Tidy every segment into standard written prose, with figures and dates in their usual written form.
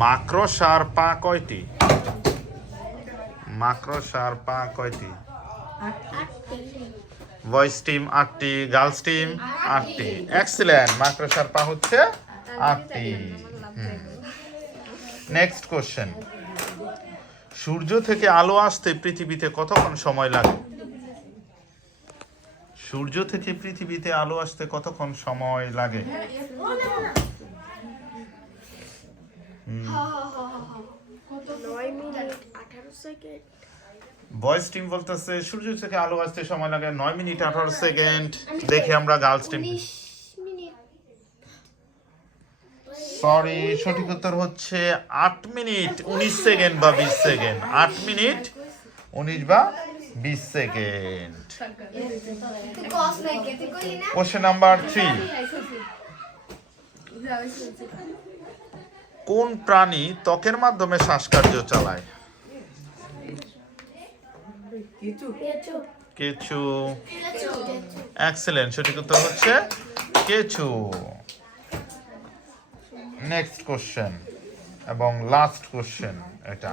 মাকড়সার পা কয়টি? মাকড়সার পা কয়টি? বয়েজ টিম 8টি, গার্লস টিম 8টি। এক্সিলেন্ট, মাকড়সার পা হচ্ছে 8টি। নেক্সট কোশ্চেন, সূর্য থেকে আলো আসতে পৃথিবীতে কতক্ষণ সময় লাগে? সূর্য থেকে পৃথিবীতে আলো আসতে কতক্ষণ সময় লাগে? বয়েজ টিম বলতেছে সূর্য থেকে আলো আসতে সময় লাগে 9 মিনিট 18 সেকেন্ড। দেখি আমরা গার্লস টিম। সরি, সঠিক উত্তর হচ্ছে 8 মিনিট 19 সেকেন্ড বা 20 সেকেন্ড। 8 মিনিট 19 বা 20 সেকেন্ড। কোশ্চেন নাম্বার 3, কোন প্রাণী ত্বকের মাধ্যমে শ্বাসকার্য চালায়? কেঁচো। এক্সেলেন্ট, সঠিক উত্তর হচ্ছে কেঁচো। নেক্সট কোশ্চেন এবং লাস্ট কোশ্চেন এটা।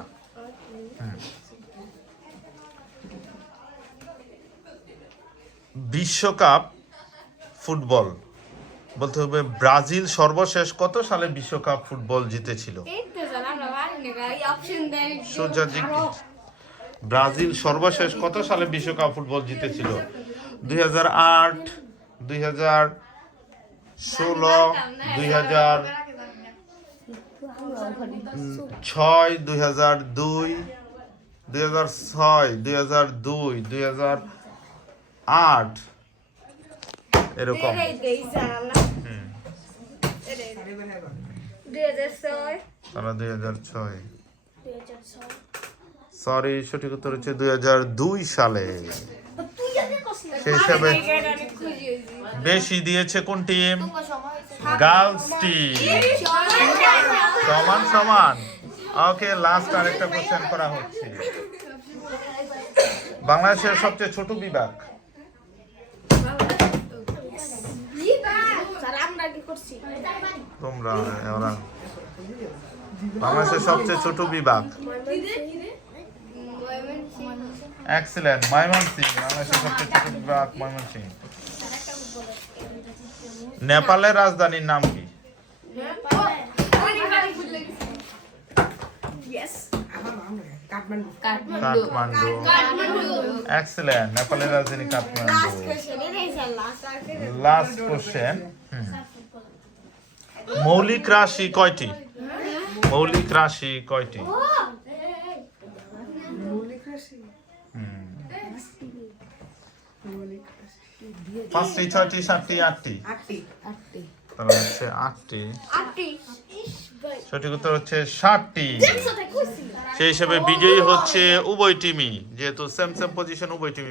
বিশ্বকাপ ফুটবল বলতে হবে ব্রাজিল সর্বশেষ কত সালে বিশ্বকাপ ফুটবল জিতেছিল? ব্রাজিল সর্বশেষ কত সালে বিশ্বকাপ ফুটবল জিতেছিল? 2008, 2016, 2006, 2002, 2006, 2002, 2008 এরকম। 2006। সরি, সঠিক উত্তর হচ্ছে 2002 সালে। সেই হিসাবে বেশি দিয়েছে কোন টিম? Girls team. সমান সমান। ওকে, লাস্ট আরেকটা কোশ্চেন করা হচ্ছে। বাংলাদেশের সবচেয়ে ছোট বিভাগ? তোমরা ওরা বাংলাদেশের সবচেয়ে ছোট বিভাগ? এক্সেলেন্ট, ময়মনসিংহ। বাংলাদেশের সবচেয়ে ছোট বিভাগ ময়মনসিংহ। নেপালের রাজধানীর নাম কি? কাঠমান্ডু। এক্সেলেন্ট, নেপালের রাজধানী কাঠমান্ডু। লাস্ট কোশ্চেন, মৌলিক রাশি কয়টি? মৌলিক রাশি কয়টি? পাঁচটি, ছয়টি, সাতটি, আটটি? তাহলে হচ্ছে 8টি। সঠিক উত্তর হচ্ছে 7টি। সেই হিসেবে বিজয়ী হচ্ছে উভয় টিমই, যেহেতু সেম সেম পজিশন উভয় টিমই।